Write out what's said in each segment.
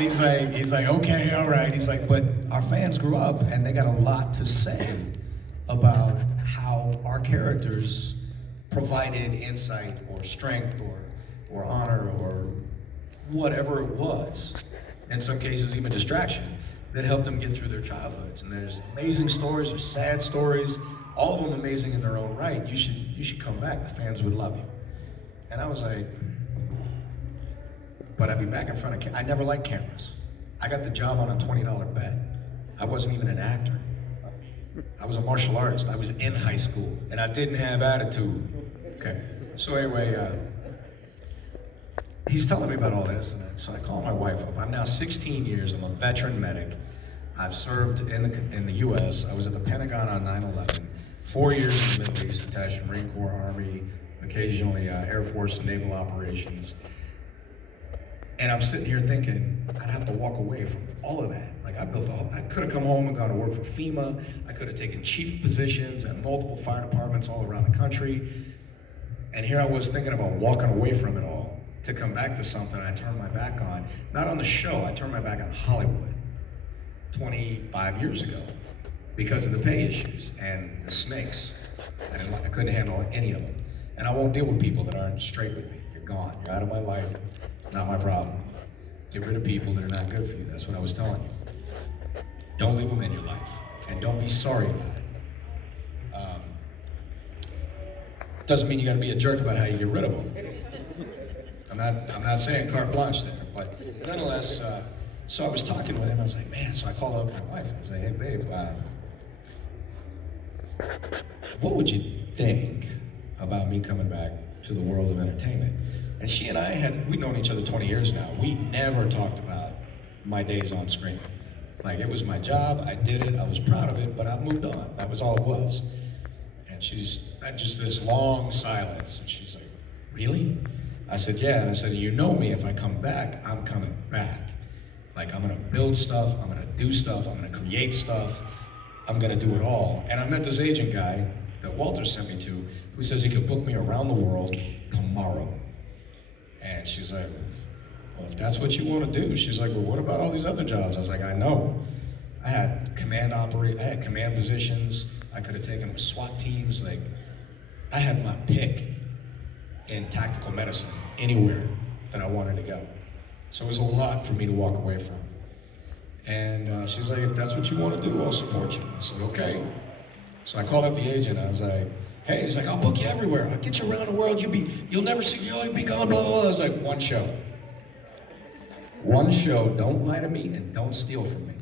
he's like, okay, all right. He's like, but our fans grew up and they got a lot to say about how our characters provided insight or strength or honor or whatever it was. In some cases, even distraction that helped them get through their childhoods. And there's amazing stories, there's sad stories, all of them amazing in their own right. You should come back. The fans would love you. And I was like, but I'd be back in front of I never liked cameras. I got the job on a $20 bet. I wasn't even an actor. I was a martial artist. I was in high school, and I didn't have attitude. Okay. So anyway, he's telling me about all this, and so I call my wife up. I'm now 16 years. I'm a veteran medic. I've served in the U.S. I was at the Pentagon on 9/11. 4 years in the Middle East, attached to Marine Corps, Army, occasionally Air Force and naval operations. And I'm sitting here thinking, I'd have to walk away from all of that. Like I could have come home and gone to work for FEMA. I could have taken chief positions at multiple fire departments all around the country. And here I was thinking about walking away from it all to come back to something I turned my back on. Not on the show, I turned my back on Hollywood 25 years ago because of the pay issues and the snakes. I couldn't handle any of them. And I won't deal with people that aren't straight with me. You're gone, you're out of my life. Not my problem. Get rid of people that are not good for you. That's what I was telling you. Don't leave them in your life, and don't be sorry about it. Doesn't mean you got to be a jerk about how you get rid of them. I'm not saying carte blanche there, but nonetheless. So I was talking with him. I was like, man. So I called up my wife. I was like, hey, babe, what would you think about me coming back to the world of entertainment? And she and we'd known each other 20 years now. We never talked about my days on screen. Like, it was my job, I did it, I was proud of it, but I moved on. That was all it was. And she's just this long silence. And she's like, really? I said, yeah. And I said, you know me, if I come back, I'm coming back. Like, I'm gonna build stuff, I'm gonna do stuff, I'm gonna create stuff, I'm gonna do it all. And I met this agent guy that Walter sent me to, who says he could book me around the world tomorrow. And she's like, well, if that's what you want to do. She's like, well, what about all these other jobs? I was like, I know. I had command positions. I could have taken with SWAT teams. Like, I had my pick in tactical medicine anywhere that I wanted to go. So it was a lot for me to walk away from. And she's like, if that's what you want to do, I'll support you. I said, okay. So I called up the agent. I was like, hey, he's like, I'll book you everywhere. I'll get you around the world. You'll never see, you'll be gone, blah, blah, blah. I was like, one show. One show, don't lie to me and don't steal from me.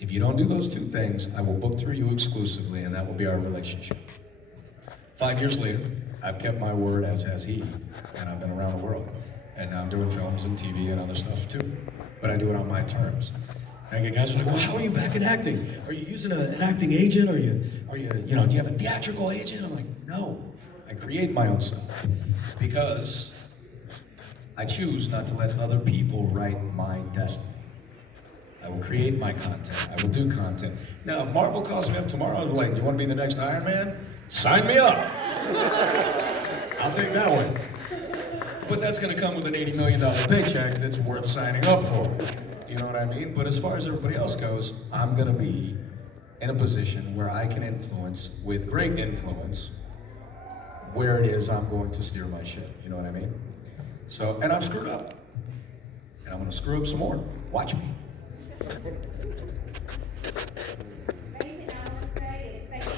If you don't do those two things, I will book through you exclusively and that will be our relationship. 5 years later, I've kept my word, as has he, and I've been around the world. And now I'm doing films and TV and other stuff too. But I do it on my terms. And I get guys who are like, well, how are you back in acting? Are you using an acting agent? Do you have a theatrical agent? I'm like, no, I create my own stuff because I choose not to let other people write my destiny. I will create my content. I will do content. Now, if Marvel calls me up tomorrow and like, you want to be the next Iron Man? Sign me up. I'll take that one. But that's going to come with an $80 million paycheck that's worth signing up for. You know what I mean? But as far as everybody else goes, I'm gonna be in a position where I can influence, with great influence, where it is I'm going to steer my ship. You know what I mean? So, and I've screwed up. And I'm gonna screw up some more. Watch me. Anything I want to say is thank you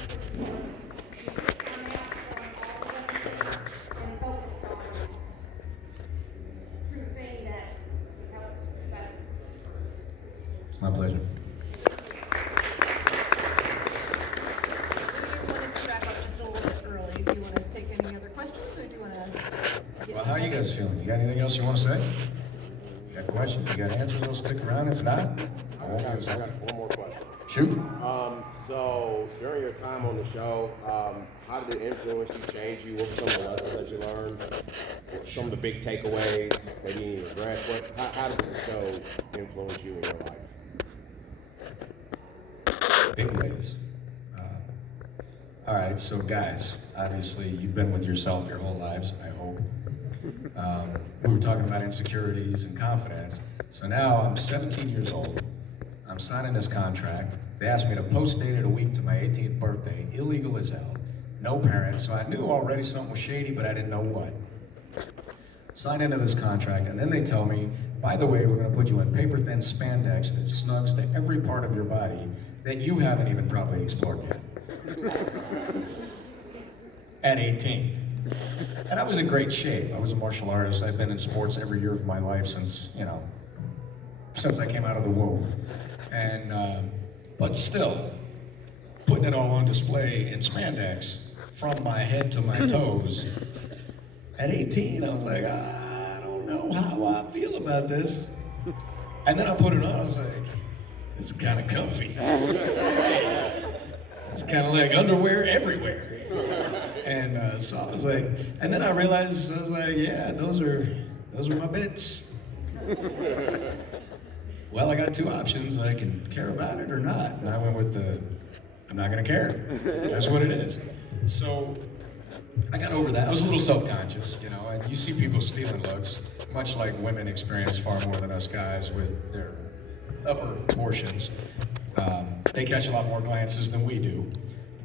for coming out on all of us and focus on true thing that helps us. My pleasure. We wanted to wrap up just a little bit early. Do you want to take any other questions, or do you want to? Well, how are you guys feeling? You got anything else you want to say? You got questions? You got answers? I'll stick around. If not, I won't I be got one more question. Shoot. So during your time on the show, how did it influence you, change you? What were some of the lessons that you learned? Some of the big takeaways that you need to grasp? How did the show influence you in your life? Big ways. All right, so guys, obviously you've been with yourself your whole lives, I hope. We were talking about insecurities and confidence. So now I'm 17 years old. I'm signing this contract. They asked me to post date it a week to my 18th birthday, illegal as hell, no parents. So I knew already something was shady, but I didn't know what. Sign into this contract, and then they tell me, by the way, we're gonna put you in paper-thin spandex that snugs to every part of your body that you haven't even probably explored yet. At 18. And I was in great shape. I was a martial artist. I've been in sports every year of my life since, since I came out of the womb. And, but still, putting it all on display in spandex from my head to my toes. At 18, I was like, I don't know how I feel about this. And then I put it on, I was like, it's kind of comfy. It's kind of like underwear everywhere. And so I was like, and then I realized, I was like, yeah, those are my bits. Well, I got two options. I can care about it or not. And I went with I'm not gonna care. That's what it is. So I got over that. I was a little self-conscious, and you see people stealing looks, much like women experience far more than us guys with their upper portions. They catch a lot more glances than we do.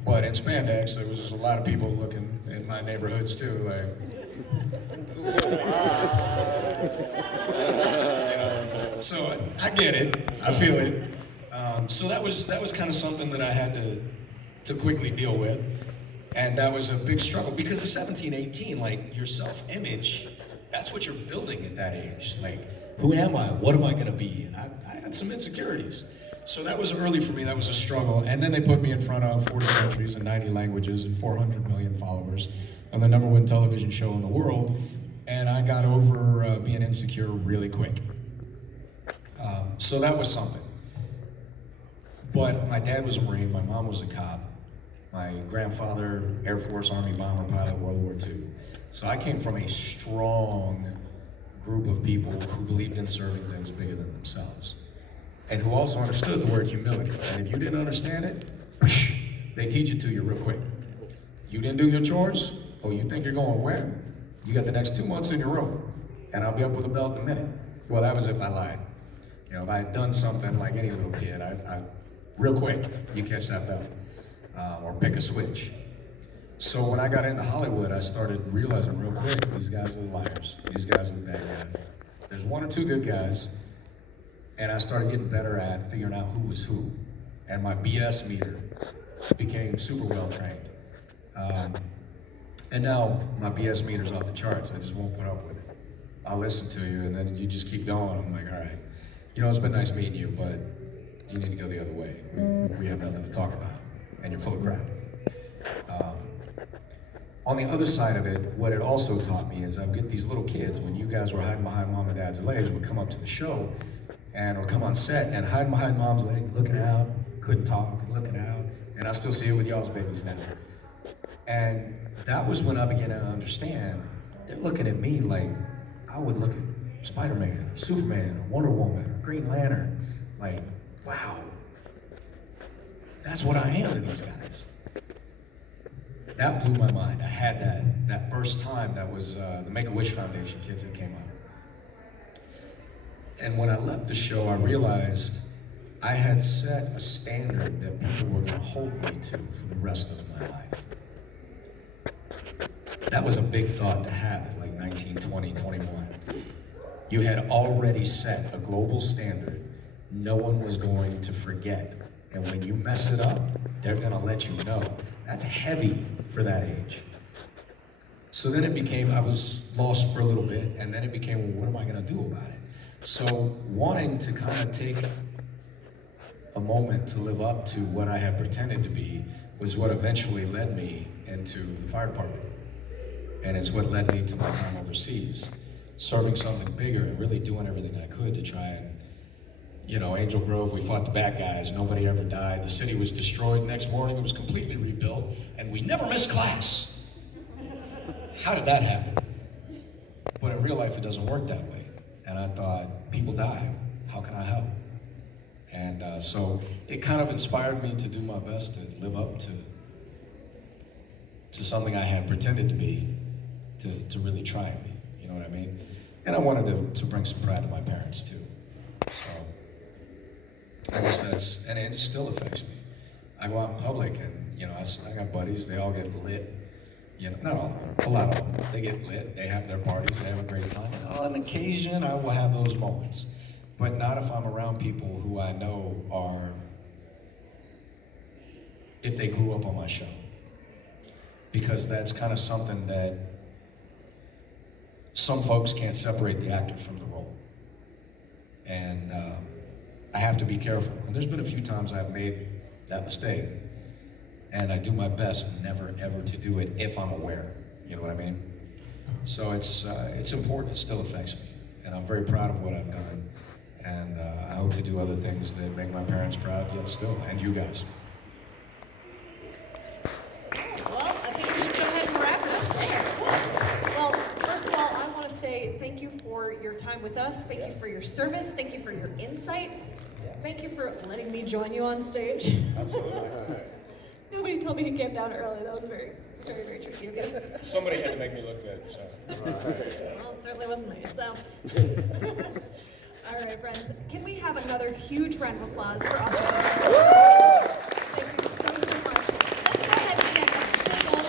But in spandex, there was a lot of people looking in my neighborhoods too, like. So I get it, I feel it. So that was kind of something that I had to quickly deal with. And that was a big struggle because at 17, 18, like your self-image, that's what you're building at that age. Like, who am I? What am I gonna be? And I had some insecurities. So that was early for me, that was a struggle. And then they put me in front of 40 countries and 90 languages and 400 million followers on the #1 television show in the world. And I got over being insecure really quick. So that was something. But my dad was a Marine, my mom was a cop. My grandfather, Air Force, Army bomber pilot, World War II. So I came from a strong group of people who believed in serving things bigger than themselves. And who also understood the word humility. And if you didn't understand it, they teach it to you real quick. You didn't do your chores? Oh, you think you're going where? You got the next 2 months in your room, and I'll be up with a belt in a minute. Well, that was if I lied. If I had done something like any little kid, I real quick, you catch that belt. Or pick a switch. So when I got into Hollywood, I started realizing real quick, these guys are the liars. These guys are the bad guys. There's 1 or 2 good guys, and I started getting better at figuring out who was who. And my BS meter became super well trained. And now my BS meter's off the charts. I just won't put up with it. I'll listen to you, and then you just keep going. I'm like, all right, it's been nice meeting you, but you need to go the other way. We have nothing to talk about. And you're full of crap. On the other side of it, what it also taught me is I would get these little kids, when you guys were hiding behind mom and dad's legs, would come up to the show or come on set and hide behind mom's leg, looking out, couldn't talk, looking out, and I still see it with y'all's babies now. And that was when I began to understand, they're looking at me like I would look at Spider-Man, or Superman, or Wonder Woman, or Green Lantern, like, wow. That's what I am to these guys. That blew my mind. I had that first time. That was the Make-A-Wish Foundation kids that came out. And when I left the show, I realized I had set a standard that people were gonna hold me to for the rest of my life. That was a big thought to have at like 19, 20, 21. You had already set a global standard. No one was going to forget. And when you mess it up, they're gonna let you know. That's heavy for that age. So then it became, I was lost for a little bit, and then it became, well, what am I gonna do about it? So wanting to kind of take a moment to live up to what I had pretended to be was what eventually led me into the fire department. And it's what led me to my time overseas, serving something bigger and really doing everything I could to try and, Angel Grove, we fought the bad guys, nobody ever died. The city was destroyed. The next morning it was completely rebuilt, and we never missed class. How did that happen? But in real life, it doesn't work that way. And I thought, people die, how can I help? And so it kind of inspired me to do my best to live up to something I had pretended to be, to really try and be. You know what I mean? And I wanted to bring some pride to my parents too. So I guess that's, and it still affects me. I go out in public and, you know, I got buddies, they all get lit. You know, not all of them, a lot of them. They get lit, they have their parties, they have a great time. And on occasion, I will have those moments. But not if I'm around people who I know are, if they grew up on my show. Because that's kind of something that some folks can't separate the actor from the role. And I have to be careful. And there's been a few times I've made that mistake. And I do my best never ever to do it if I'm aware. You know what I mean? So it's important. It still affects me. And I'm very proud of what I've done. And I hope to do other things that make my parents proud yet still, and you guys. Well, I think we should go ahead and wrap it up there. Well, first of all, I want to say thank you for your time with us. Thank you for your service. Thank you for your insight. Thank you for letting me join you on stage. Absolutely. Nobody told me to get down early. That was very, very, very tricky of you. Somebody had to make me look good, so. Well, it certainly wasn't me, so. All right, friends, can we have another huge round of applause for Austin?